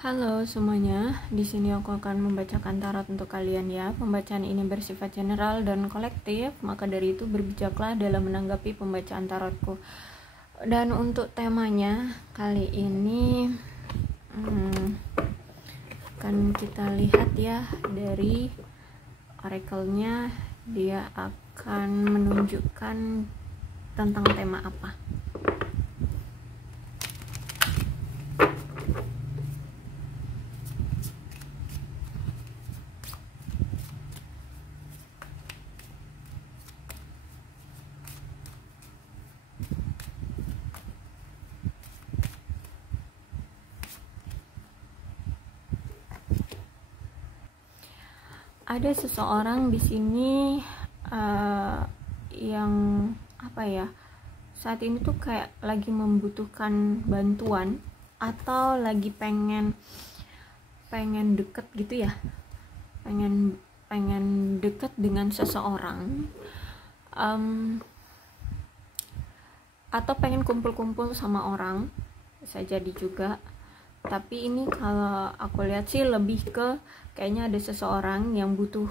Halo semuanya, di sini aku akan membacakan tarot untuk kalian ya. Pembacaan ini bersifat general dan kolektif, maka dari itu berbijaklah dalam menanggapi pembacaan tarotku. Dan untuk temanya kali ini akan kita lihat ya dari oracle-nya, dia akan menunjukkan tentang tema apa. Ada seseorang di sini yang apa ya, saat ini tuh kayak lagi membutuhkan bantuan atau lagi pengen deket gitu ya, pengen deket dengan seseorang, atau pengen kumpul-kumpul sama orang, bisa jadi juga. Tapi ini kalau aku lihat sih lebih ke kayaknya ada seseorang yang butuh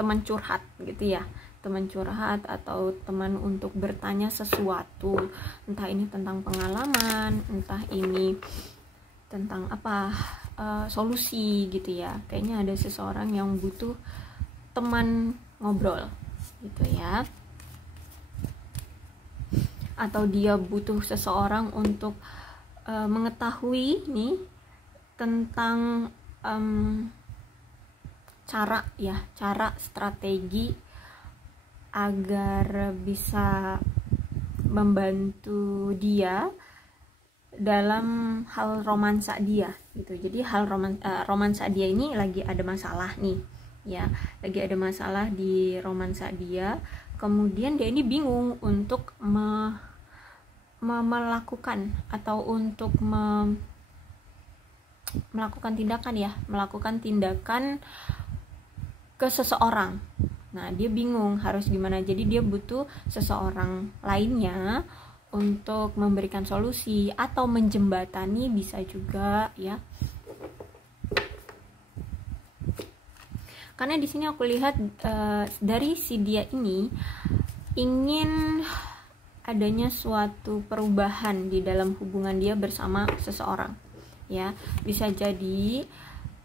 teman curhat gitu ya, teman curhat atau teman untuk bertanya sesuatu, entah ini tentang pengalaman, entah ini tentang apa, solusi gitu ya. Kayaknya ada seseorang yang butuh teman ngobrol gitu ya, atau dia butuh seseorang untuk mengetahui nih tentang cara strategi agar bisa membantu dia dalam hal romansa dia gitu. Jadi hal romansa dia ini lagi ada masalah nih ya, lagi ada masalah di romansa dia. Kemudian dia ini bingung untuk melakukan atau untuk melakukan tindakan ke seseorang. Nah, dia bingung harus gimana. Jadi dia butuh seseorang lainnya untuk memberikan solusi atau menjembatani, bisa juga ya. Karena di sini aku lihat dari si dia ini ingin adanya suatu perubahan di dalam hubungan dia bersama seseorang ya. Bisa jadi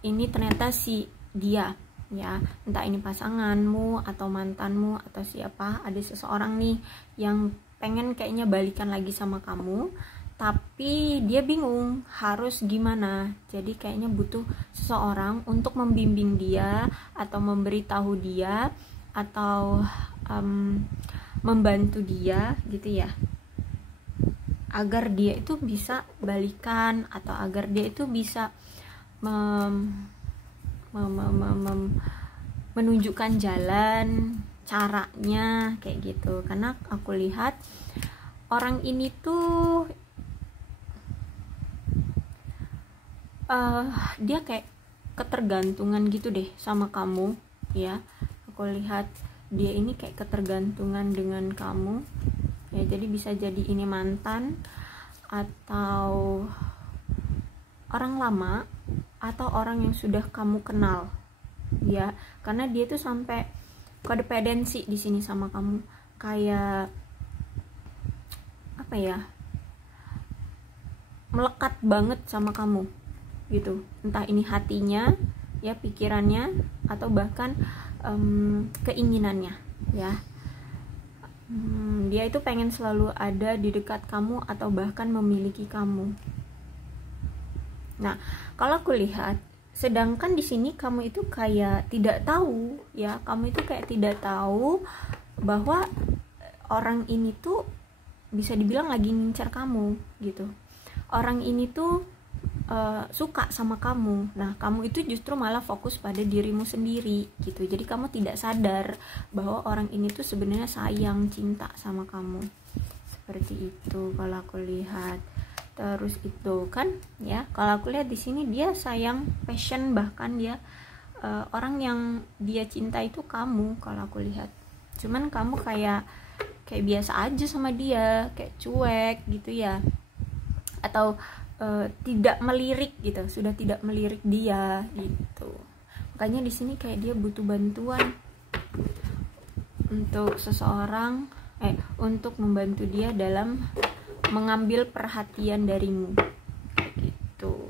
ini ternyata si dia ya, entah ini pasanganmu atau mantanmu atau siapa, ada seseorang nih yang pengen kayaknya balikan lagi sama kamu, tapi dia bingung harus gimana. Jadi kayaknya butuh seseorang untuk membimbing dia atau memberitahu dia atau membantu dia gitu ya, agar dia itu bisa balikan atau agar dia itu bisa menunjukkan jalan caranya kayak gitu. Karena aku lihat orang ini tuh dia kayak ketergantungan gitu deh sama kamu ya. Aku lihat dia ini kayak ketergantungan dengan kamu ya. Jadi bisa jadi ini mantan atau orang lama atau orang yang sudah kamu kenal ya. Karena dia tuh sampai kodependensi di sini sama kamu, kayak apa ya, melekat banget sama kamu gitu. Entah ini hatinya ya, pikirannya, atau bahkan keinginannya ya. Dia itu pengen selalu ada di dekat kamu atau bahkan memiliki kamu. Nah, kalau aku lihat, sedangkan di sini kamu itu kayak tidak tahu ya, kamu itu kayak tidak tahu bahwa orang ini tuh bisa dibilang lagi ngincar kamu gitu. Orang ini tuh suka sama kamu. Nah, kamu itu justru malah fokus pada dirimu sendiri gitu. Jadi kamu tidak sadar bahwa orang ini tuh sebenarnya sayang, cinta sama kamu. Seperti itu kalau aku lihat. Terus itu kan ya, kalau aku lihat di sini dia sayang, passion, bahkan dia orang yang dia cinta itu kamu kalau aku lihat. Cuman kamu kayak biasa aja sama dia, kayak cuek gitu ya. Atau tidak melirik gitu, sudah tidak melirik dia gitu. Makanya di sini kayak dia butuh bantuan untuk seseorang, untuk membantu dia dalam mengambil perhatian darimu gitu.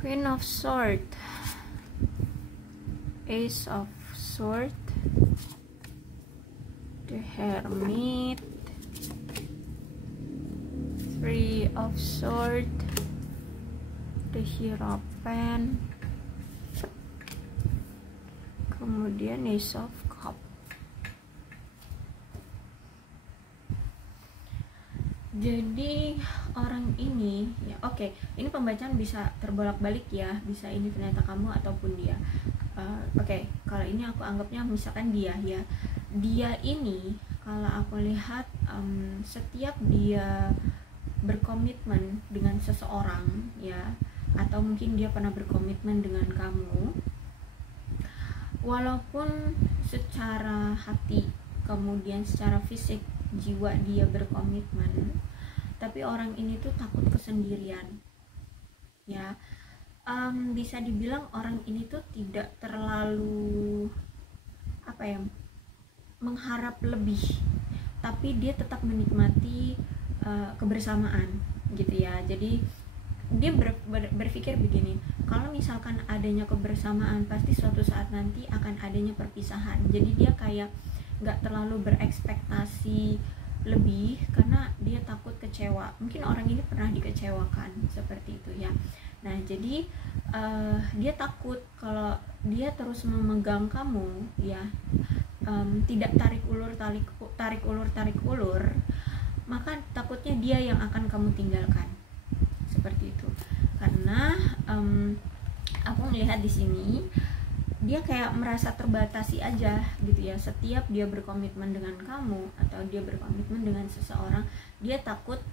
Queen of Swords, Ace of Swords, the Hermit, Three of Swords, the Hierophant, kemudian Ace of Cups. Jadi orang ini ya, oke, ini pembacaan bisa terbolak-balik ya, bisa ini ternyata kamu ataupun dia. Oke, kalau ini aku anggapnya misalkan dia ya, dia ini kalau aku lihat setiap dia berkomitmen dengan seseorang ya, atau mungkin dia pernah berkomitmen dengan kamu, walaupun secara hati kemudian secara fisik jiwa dia berkomitmen, tapi orang ini tuh takut kesendirian ya. Bisa dibilang orang ini tuh tidak terlalu mengharap lebih, tapi dia tetap menikmati kebersamaan gitu ya. Jadi dia berpikir begini, kalau misalkan adanya kebersamaan pasti suatu saat nanti akan adanya perpisahan. Jadi dia kayak nggak terlalu berekspektasi lebih karena dia takut kecewa. Mungkin orang ini pernah dikecewakan seperti itu ya. Nah jadi dia takut kalau dia terus memegang kamu ya, tidak tarik ulur, maka takutnya dia yang akan kamu tinggalkan seperti itu. Karena aku melihat di sini dia kayak merasa terbatasi aja gitu ya. Setiap dia berkomitmen dengan kamu atau dia berkomitmen dengan seseorang, dia takut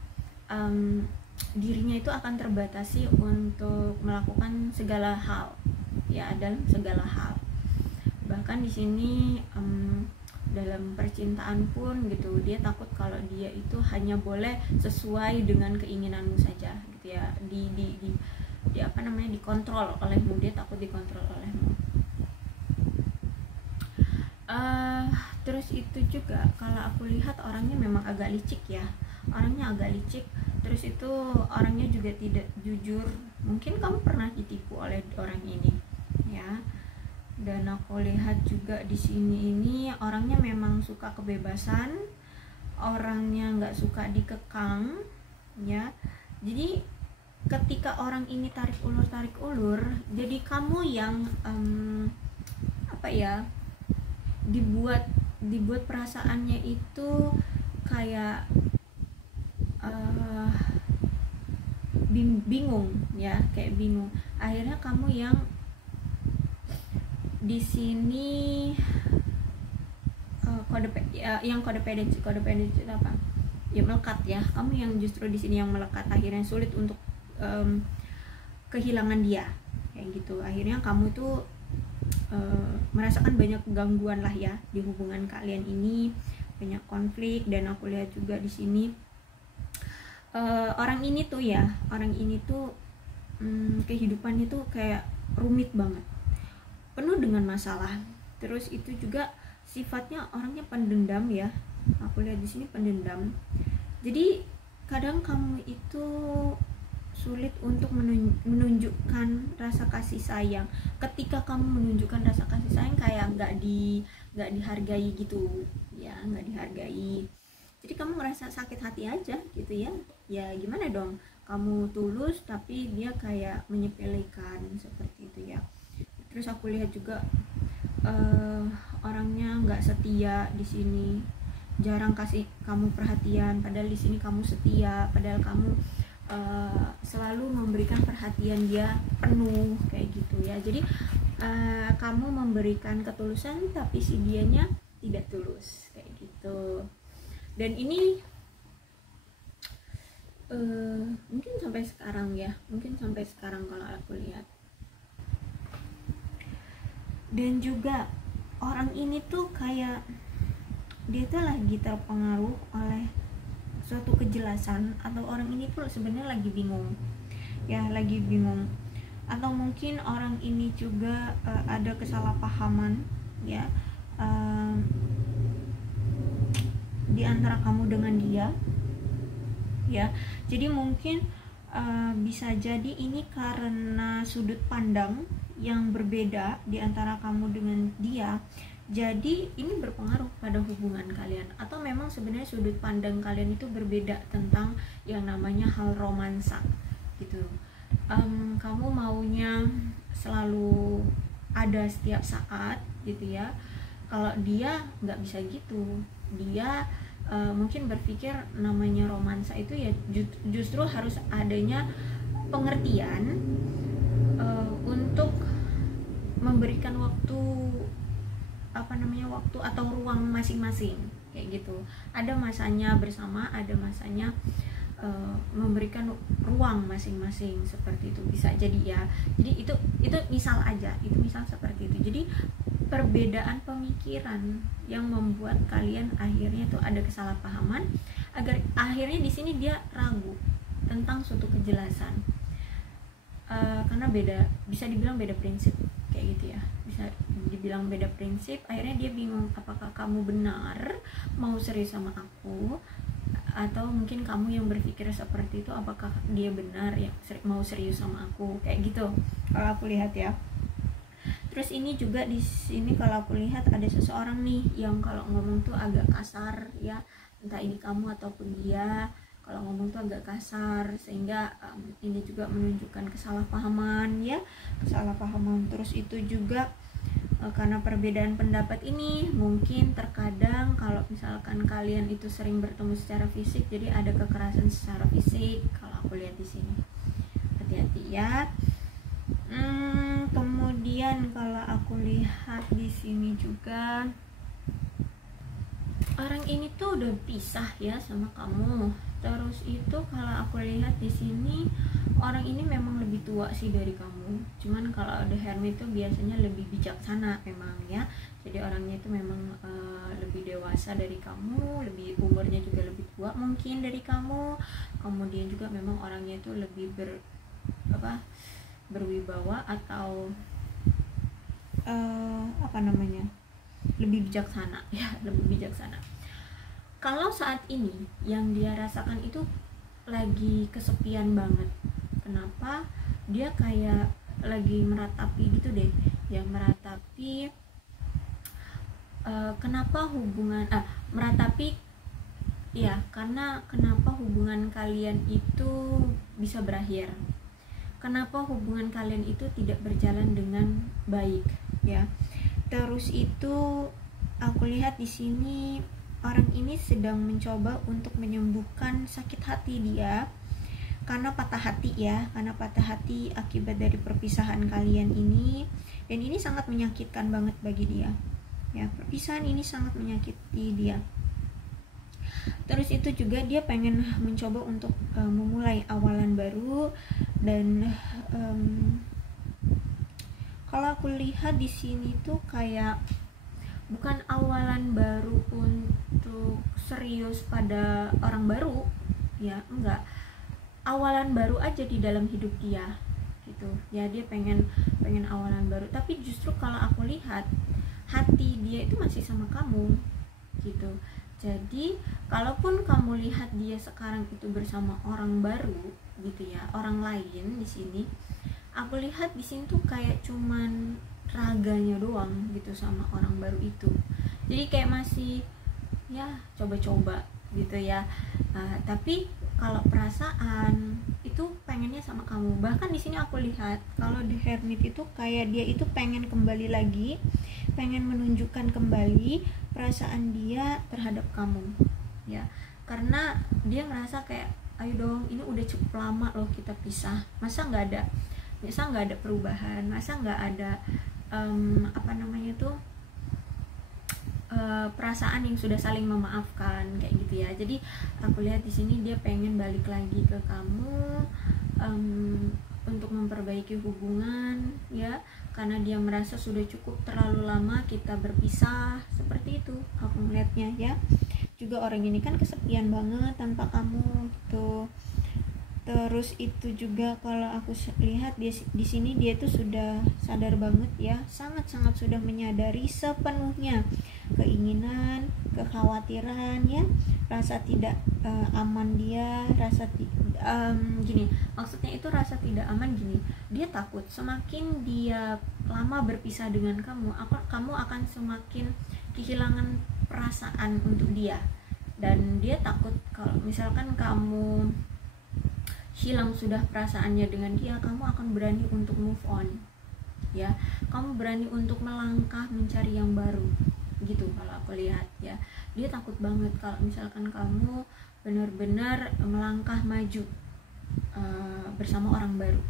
dirinya itu akan terbatasi untuk melakukan segala hal ya, dalam segala hal. Bahkan di sini dalam percintaan pun gitu, dia takut kalau dia itu hanya boleh sesuai dengan keinginanmu saja gitu ya, dikontrol olehmu. Dia takut dikontrol olehmu. Terus itu juga kalau aku lihat orangnya memang agak licik ya, orangnya agak licik. Terus itu orangnya juga tidak jujur. Mungkin kamu pernah ditipu oleh orang ini ya. Dan aku lihat juga di sini ini orangnya memang suka kebebasan, orangnya nggak suka dikekang ya. Jadi ketika orang ini tarik ulur, jadi kamu yang dibuat perasaannya itu kayak bingung ya, kayak bingung. Akhirnya kamu yang di sini codependency itu apa ya, melekat ya. Kamu yang justru di sini yang melekat, akhirnya sulit untuk kehilangan dia kayak gitu. Akhirnya kamu tuh merasakan banyak gangguan lah ya di hubungan kalian ini, banyak konflik. Dan aku lihat juga di sini orang ini tuh kehidupannya tuh kayak rumit banget, penuh dengan masalah. Terus itu juga sifatnya orangnya pendendam ya. Aku lihat di sini pendendam. Jadi kadang kamu itu sulit untuk menunjukkan rasa kasih sayang. Ketika kamu menunjukkan rasa kasih sayang kayak nggak dihargai gitu ya, nggak dihargai. Jadi kamu ngerasa sakit hati aja gitu ya. Ya gimana dong, kamu tulus tapi dia kayak menyepelekan seperti itu ya. Terus aku lihat juga orangnya nggak setia di sini, jarang kasih kamu perhatian. Padahal di sini kamu setia, padahal kamu selalu memberikan perhatian dia penuh kayak gitu ya. Jadi kamu memberikan ketulusan tapi si dianya tidak tulus kayak gitu. Dan ini mungkin sampai sekarang ya, mungkin sampai sekarang kalau aku lihat. Dan juga orang ini tuh kayak dia tuh lagi terpengaruh oleh suatu kejelasan, atau orang ini tuh sebenarnya lagi bingung ya, lagi bingung. Atau mungkin orang ini juga ada kesalahpahaman ya, di antara kamu dengan dia ya. Jadi mungkin bisa jadi ini karena sudut pandang yang berbeda di antara kamu dengan dia, jadi ini berpengaruh pada hubungan kalian. Atau memang sebenarnya sudut pandang kalian itu berbeda tentang yang namanya hal romansa gitu. Kamu maunya selalu ada setiap saat gitu ya, kalau dia nggak bisa gitu. Dia mungkin berpikir namanya romansa itu ya justru harus adanya pengertian untuk memberikan waktu waktu atau ruang masing-masing kayak gitu. Ada masanya bersama, ada masanya memberikan ruang masing-masing, seperti itu bisa jadi ya. Jadi itu misal aja, itu misal seperti itu. Jadi perbedaan pemikiran yang membuat kalian akhirnya tuh ada kesalahpahaman, agar akhirnya di sini dia ragu tentang suatu kejelasan. Karena bisa dibilang beda prinsip kayak gitu ya, bisa dibilang beda prinsip. Akhirnya dia bingung, apakah kamu benar mau serius sama aku, atau mungkin kamu yang berpikir seperti itu, apakah dia benar ya mau serius sama aku, kayak gitu kalau aku lihat ya. Terus ini juga di sini kalau aku lihat ada seseorang nih yang kalau ngomong tuh agak kasar ya, entah ini kamu ataupun dia. Kalau ngomong tuh agak kasar, sehingga ini juga menunjukkan kesalahpahaman ya, kesalahpahaman. Terus itu juga karena perbedaan pendapat ini, mungkin terkadang kalau misalkan kalian itu sering bertemu secara fisik, jadi ada kekerasan secara fisik kalau aku lihat di sini. Hati-hati ya. Kemudian kalau aku lihat di sini juga orang ini tuh udah pisah ya sama kamu. Terus itu kalau aku lihat di sini orang ini memang lebih tua sih dari kamu. Cuman kalau ada Hermit itu biasanya lebih bijaksana memang ya. Jadi orangnya itu memang lebih dewasa dari kamu, lebih umurnya juga lebih tua mungkin dari kamu. Kemudian juga memang orangnya itu lebih berwibawa atau lebih bijaksana ya, lebih bijaksana. Kalau saat ini yang dia rasakan itu lagi kesepian banget. Kenapa? Dia kayak lagi meratapi gitu deh, yang meratapi kenapa hubungan meratapi ya, karena kenapa hubungan kalian itu bisa berakhir, kenapa hubungan kalian itu tidak berjalan dengan baik ya. Terus itu aku lihat di sini orang ini sedang mencoba untuk menyembuhkan sakit hati dia, karena patah hati ya, karena patah hati akibat dari perpisahan kalian ini. Dan ini sangat menyakitkan banget bagi dia ya, perpisahan ini sangat menyakiti dia. Terus itu juga dia pengen mencoba untuk memulai awalan baru. Dan kalau aku lihat di sini tuh kayak bukan awalan baru untuk serius pada orang baru ya, enggak, awalan baru aja di dalam hidup dia gitu ya. Dia pengen awalan baru, tapi justru kalau aku lihat hati dia itu masih sama kamu gitu. Jadi kalaupun kamu lihat dia sekarang itu bersama orang baru gitu ya, orang lain di sini, aku lihat di sini tuh kayak cuman raganya doang gitu sama orang baru itu. Jadi kayak masih ya coba-coba gitu ya. Tapi kalau perasaan itu pengennya sama kamu. Bahkan di sini aku lihat kalau di Hermit itu kayak dia itu pengen kembali lagi, pengen menunjukkan kembali perasaan dia terhadap kamu ya. Karena dia ngerasa kayak ayo dong, ini udah cukup lama loh kita pisah, masa nggak ada perubahan, masa nggak ada perasaan yang sudah saling memaafkan kayak gitu ya. Jadi aku lihat di sini dia pengen balik lagi ke kamu untuk memperbaiki hubungan ya, karena dia merasa sudah cukup terlalu lama kita berpisah, seperti itu aku melihatnya ya. Juga orang ini kan kesepian banget tanpa kamu gitu. Terus itu juga kalau aku lihat dia di sini dia tuh sudah sadar banget ya, sangat-sangat sudah menyadari sepenuhnya keinginan, kekhawatiran ya, rasa tidak aman dia, gini, maksudnya itu rasa tidak aman gini. Dia takut semakin dia lama berpisah dengan kamu akan semakin kehilangan perasaan untuk dia. Dan dia takut kalau misalkan kamu hilang sudah perasaannya dengan dia, kamu akan berani untuk move on ya, kamu berani untuk melangkah mencari yang baru gitu kalau aku lihat ya. Dia takut banget kalau misalkan kamu benar-benar melangkah maju bersama orang baru.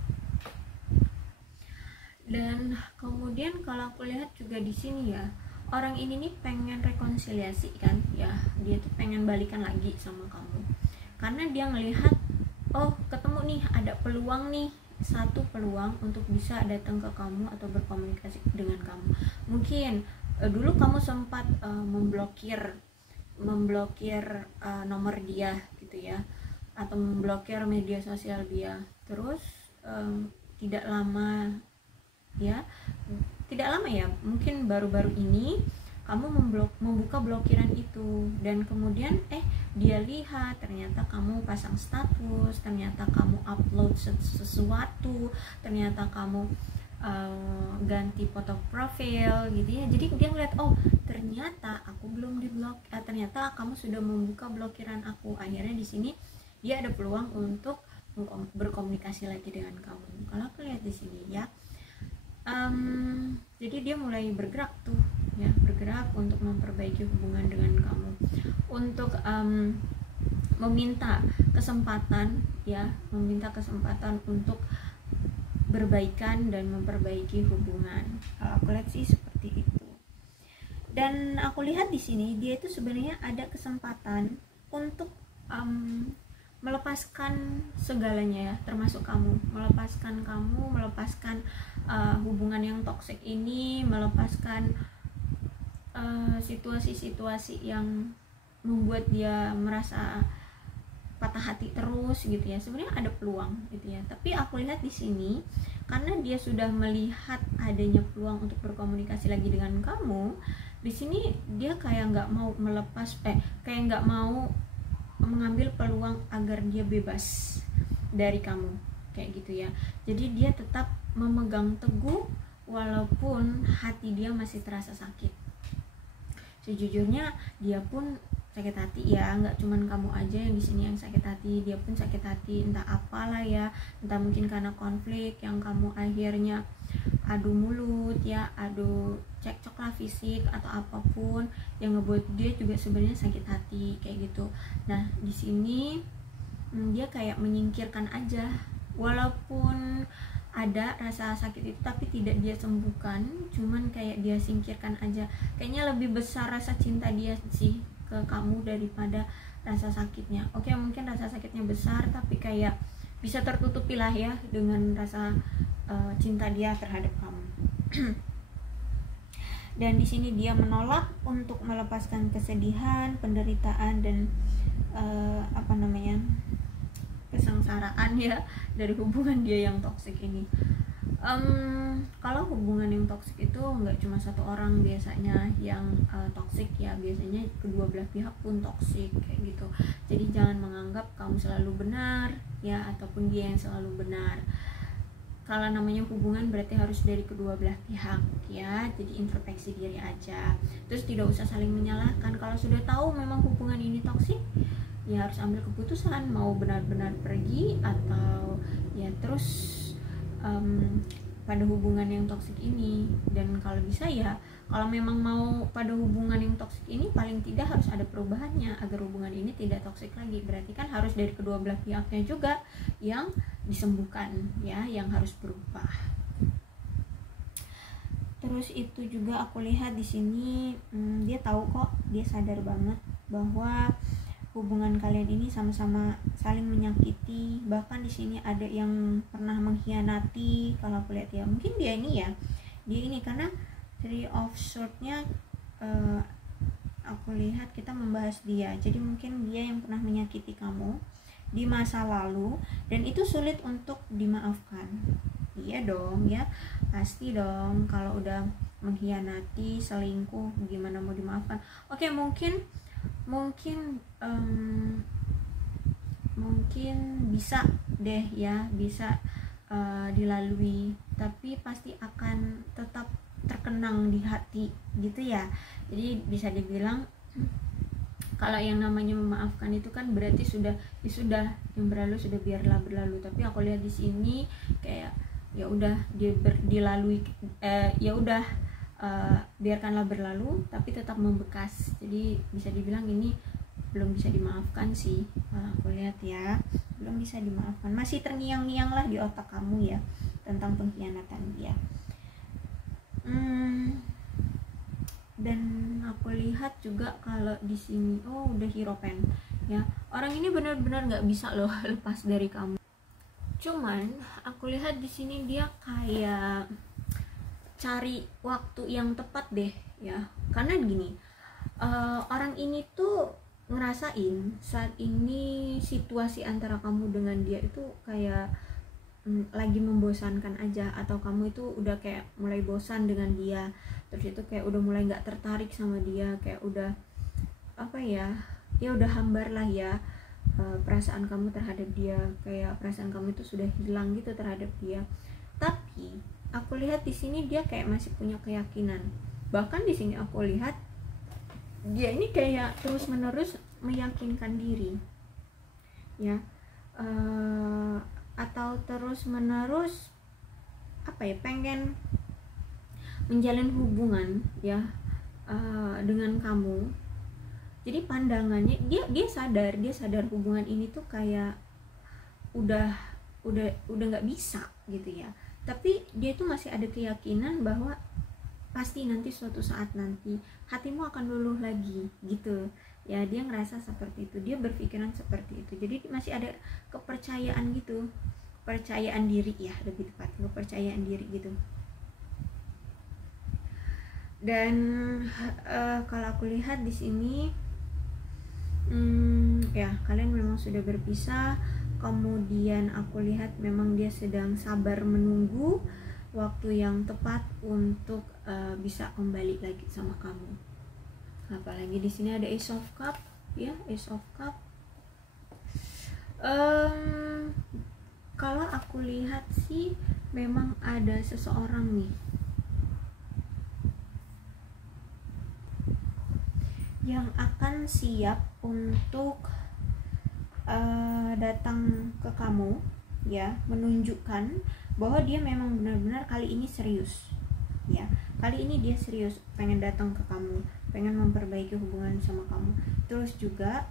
Dan kemudian kalau aku lihat juga di sini ya, orang ini nih pengen rekonsiliasi kan ya, dia tuh pengen balikan lagi sama kamu karena dia ngelihat oh ketemu nih, ada peluang nih, satu peluang untuk bisa datang ke kamu atau berkomunikasi dengan kamu. Mungkin dulu kamu sempat memblokir nomor dia gitu ya, atau memblokir media sosial dia. Terus tidak lama ya, mungkin baru-baru ini kamu membuka blokiran itu, dan kemudian dia lihat ternyata kamu pasang status, ternyata kamu upload sesuatu, ternyata kamu ganti foto profil gitu ya. Jadi dia ngeliat oh ternyata aku belum diblok, ternyata kamu sudah membuka blokiran aku. Akhirnya di sini dia ada peluang untuk berkomunikasi lagi dengan kamu. Kalau aku lihat di sini ya, jadi dia mulai bergerak tuh ya, bergerak untuk memperbaiki hubungan dengan kamu, untuk meminta kesempatan ya, untuk berbaikan dan memperbaiki hubungan. Kalau aku lihat sih seperti itu. Dan aku lihat di sini dia itu sebenarnya ada kesempatan untuk melepaskan segalanya ya, termasuk kamu, melepaskan hubungan yang toksik ini, melepaskan situasi-situasi yang membuat dia merasa patah hati terus gitu ya. Sebenarnya ada peluang gitu ya, tapi aku lihat di sini karena dia sudah melihat adanya peluang untuk berkomunikasi lagi dengan kamu, di sini dia kayak nggak mau kayak nggak mau mengambil peluang agar dia bebas dari kamu kayak gitu ya. Jadi dia tetap memegang teguh walaupun hati dia masih terasa sakit. Sejujurnya dia pun sakit hati ya, nggak cuman kamu aja yang di sini yang sakit hati, dia pun sakit hati, entah apalah ya, entah mungkin karena konflik yang kamu akhirnya adu mulut ya, adu cekcok lah fisik atau apapun yang ngebuat dia juga sebenarnya sakit hati kayak gitu. Nah di sini dia kayak menyingkirkan aja, walaupun ada rasa sakit itu tapi tidak dia sembuhkan, cuman kayak dia singkirkan aja. Kayaknya lebih besar rasa cinta dia sih ke kamu daripada rasa sakitnya. Oke, mungkin rasa sakitnya besar tapi kayak bisa tertutupi lah ya dengan rasa cinta dia terhadap kamu. Dan di sini dia menolak untuk melepaskan kesedihan, penderitaan dan kesengsaraan ya dari hubungan dia yang toksik ini. Kalau hubungan yang toksik itu nggak cuma satu orang biasanya yang toksik ya, biasanya kedua belah pihak pun toksik kayak gitu. Jadi jangan menganggap kamu selalu benar ya, ataupun dia yang selalu benar. Kalau namanya hubungan berarti harus dari kedua belah pihak ya, jadi introspeksi diri aja. Terus tidak usah saling menyalahkan. Kalau sudah tahu memang hubungan ini toksik, ya harus ambil keputusan mau benar-benar pergi atau ya terus pada hubungan yang toksik ini. Dan kalau bisa ya, kalau memang mau pada hubungan yang toksik ini, paling tidak harus ada perubahannya agar hubungan ini tidak toksik lagi. Berarti kan harus dari kedua belah pihaknya juga yang disembuhkan ya, yang harus berubah. Terus itu juga aku lihat di sini dia tahu kok, dia sadar banget bahwa hubungan kalian ini sama-sama saling menyakiti. Bahkan di sini ada yang pernah mengkhianati kalau aku lihat ya. Mungkin dia ini karena Three of Swords-nya aku lihat kita membahas dia. Jadi mungkin dia yang pernah menyakiti kamu di masa lalu dan itu sulit untuk dimaafkan. Iya dong ya, pasti dong kalau udah mengkhianati, selingkuh, gimana mau dimaafkan. Oke, mungkin bisa deh ya, bisa dilalui, tapi pasti akan tetap terkenang di hati gitu ya. Jadi bisa dibilang kalau yang namanya memaafkan itu kan berarti sudah yang berlalu sudah, biarlah berlalu. Tapi aku lihat di sini kayak ya udah dilalui, ya udah biarkanlah berlalu, tapi tetap membekas. Jadi bisa dibilang ini belum bisa dimaafkan sih. Aku lihat ya, belum bisa dimaafkan, masih terngiang-ngiang lah di otak kamu ya tentang pengkhianatan dia. Dan aku lihat juga kalau di sini udah Hierophant ya, orang ini benar-benar nggak bisa loh lepas dari kamu. Cuman aku lihat di sini dia kayak cari waktu yang tepat deh ya, karena gini, orang ini tuh ngerasain saat ini situasi antara kamu dengan dia itu kayak lagi membosankan aja, atau kamu itu udah kayak mulai bosan dengan dia, terus itu kayak udah mulai nggak tertarik sama dia, kayak udah apa ya udah hambar lah ya perasaan kamu terhadap dia, kayak perasaan kamu itu sudah hilang gitu terhadap dia. Tapi aku lihat di sini dia kayak masih punya keyakinan. Bahkan di sini aku lihat dia ini kayak terus-menerus meyakinkan diri ya, atau terus-menerus pengen menjalin hubungan ya dengan kamu. Jadi pandangannya dia sadar hubungan ini tuh kayak udah nggak bisa gitu ya, tapi dia tuh masih ada keyakinan bahwa pasti nanti suatu saat nanti hatimu akan luluh lagi gitu ya. Dia ngerasa seperti itu, dia berpikiran seperti itu. Jadi masih ada kepercayaan gitu, kepercayaan diri ya, lebih tepat kepercayaan diri gitu. Dan kalau aku lihat di sini ya kalian memang sudah berpisah. Kemudian aku lihat memang dia sedang sabar menunggu waktu yang tepat untuk bisa kembali lagi sama kamu. Apalagi di sini ada Ace of Cup ya, Ace of Cup. Kalau aku lihat sih memang ada seseorang nih yang akan siap untuk datang ke kamu ya, menunjukkan bahwa dia memang benar-benar kali ini serius ya. Kali ini dia serius pengen datang ke kamu, pengen memperbaiki hubungan sama kamu. Terus juga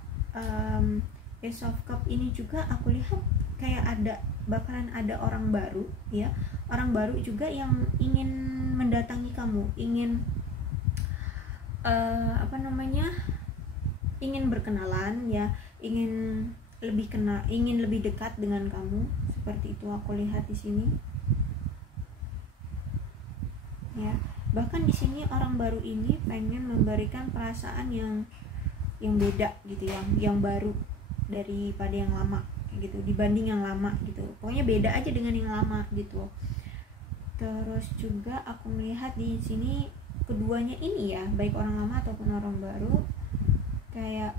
Ace of Cup ini juga aku lihat kayak bakalan ada orang baru ya, orang baru juga yang ingin mendatangi kamu, ingin ingin berkenalan ya, ingin lebih dekat dengan kamu. Seperti itu aku lihat di sini ya. Bahkan di sini orang baru ini pengen memberikan perasaan yang beda gitu, yang baru daripada yang lama gitu, dibanding yang lama gitu. Pokoknya beda aja dengan yang lama gitu. Terus juga aku melihat di sini keduanya ini ya, baik orang lama ataupun orang baru, kayak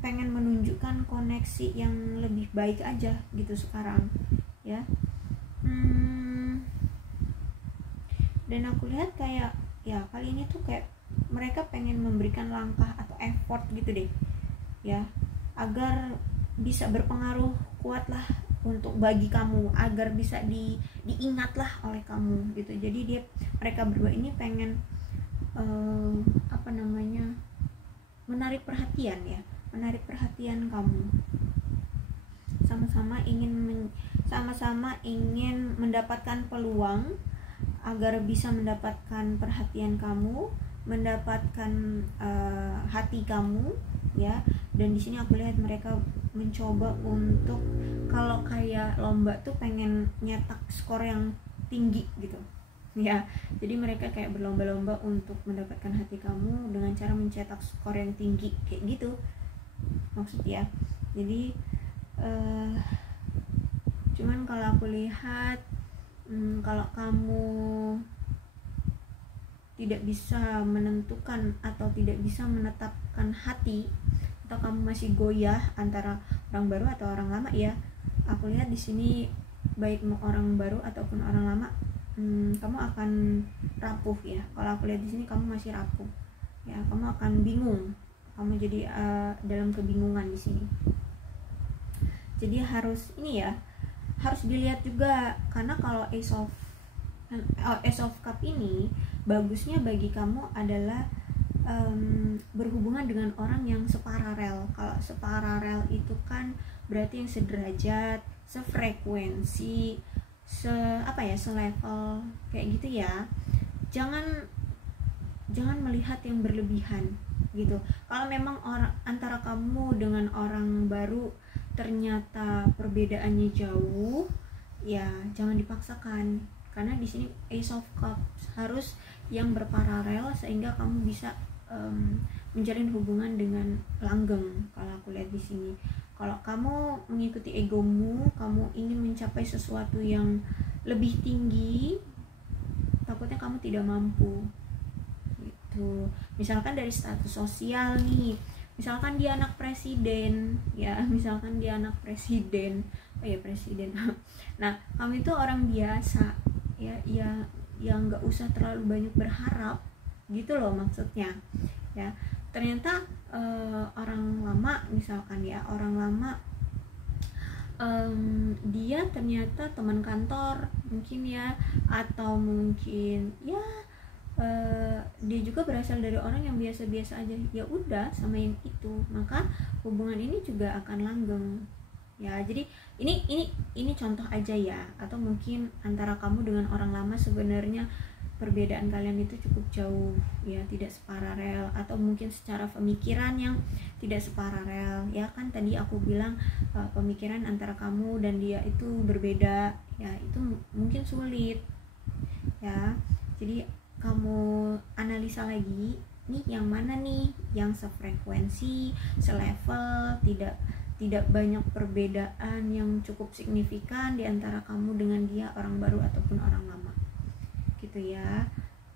pengen menunjukkan koneksi yang lebih baik aja gitu sekarang ya. Dan aku lihat kayak ya kali ini tuh kayak mereka pengen memberikan langkah atau effort gitu deh ya, agar bisa berpengaruh kuat lah untuk bagi kamu, agar bisa diingat lah oleh kamu gitu. Jadi mereka berdua ini pengen menarik perhatian ya, menarik perhatian kamu. Sama-sama ingin mendapatkan peluang agar bisa mendapatkan perhatian kamu, mendapatkan hati kamu, ya. Dan di sini aku lihat mereka mencoba untuk, kalau kayak lomba tuh pengen nyetak skor yang tinggi gitu, ya. Jadi mereka kayak berlomba-lomba untuk mendapatkan hati kamu dengan cara mencetak skor yang tinggi kayak gitu maksudnya. Jadi cuman kalau aku lihat, kalau kamu tidak bisa menentukan atau tidak bisa menetapkan hati, atau kamu masih goyah antara orang baru atau orang lama, ya aku lihat di sini baik orang baru ataupun orang lama, kamu akan rapuh, ya. Kalau aku lihat di sini kamu masih rapuh, ya. Kamu akan bingung, kamu jadi dalam kebingungan di sini. Jadi harus ini ya, harus dilihat juga, karena kalau Ace of Cup ini bagusnya bagi kamu adalah berhubungan dengan orang yang separalel. Kalau separalel itu kan berarti yang sederajat, sefrekuensi, selevel kayak gitu, ya. Jangan melihat yang berlebihan gitu. Kalau memang antara kamu dengan orang baru ternyata perbedaannya jauh, ya jangan dipaksakan, karena di sini Ace of Cups harus yang berparalel sehingga kamu bisa menjalin hubungan dengan langgeng. Kalau aku lihat di sini, kalau kamu mengikuti egomu, kamu ingin mencapai sesuatu yang lebih tinggi, takutnya kamu tidak mampu gitu. Misalkan dari status sosial nih, misalkan dia anak presiden, ya, misalkan dia anak presiden, presiden. Nah, kamu itu orang biasa, ya yang nggak usah terlalu banyak berharap gitu loh maksudnya, ya. Ternyata orang lama, misalkan ya, orang lama dia ternyata teman kantor mungkin, ya, atau mungkin ya dia juga berasal dari orang yang biasa-biasa aja, ya udah samain itu, maka hubungan ini juga akan langgeng, ya. Jadi ini contoh aja, ya. Atau mungkin antara kamu dengan orang lama sebenarnya perbedaan kalian itu cukup jauh, ya, tidak separalel, atau mungkin secara pemikiran yang tidak separalel, ya kan. Tadi aku bilang pemikiran antara kamu dan dia itu berbeda, ya, itu mungkin sulit, ya. Jadi kamu analisa lagi nih, yang mana nih yang sefrekuensi, selevel, tidak banyak perbedaan yang cukup signifikan di antara kamu dengan dia, orang baru ataupun orang lama gitu, ya.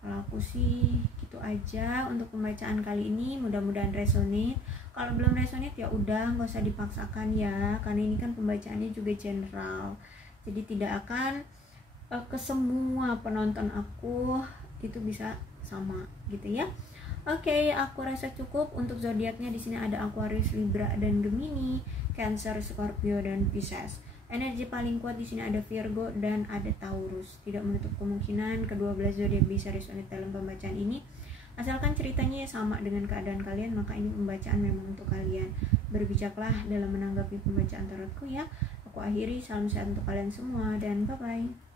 Kalau aku sih gitu aja untuk pembacaan kali ini, mudah-mudahan resonate. Kalau belum resonate ya udah, nggak usah dipaksakan, ya, karena ini kan pembacaannya juga general, jadi tidak akan ke semua penonton aku itu bisa sama gitu, ya. Oke, aku rasa cukup untuk zodiaknya. Di sini ada Aquarius, Libra, dan Gemini, Cancer, Scorpio, dan Pisces. Energi paling kuat di sini ada Virgo dan ada Taurus. Tidak menutup kemungkinan kedua belas zodiak bisa resonate dalam pembacaan ini. Asalkan ceritanya sama dengan keadaan kalian, maka ini pembacaan memang untuk kalian. Berbijaklah dalam menanggapi pembacaan tarotku, ya. Aku akhiri, salam sehat untuk kalian semua dan bye-bye.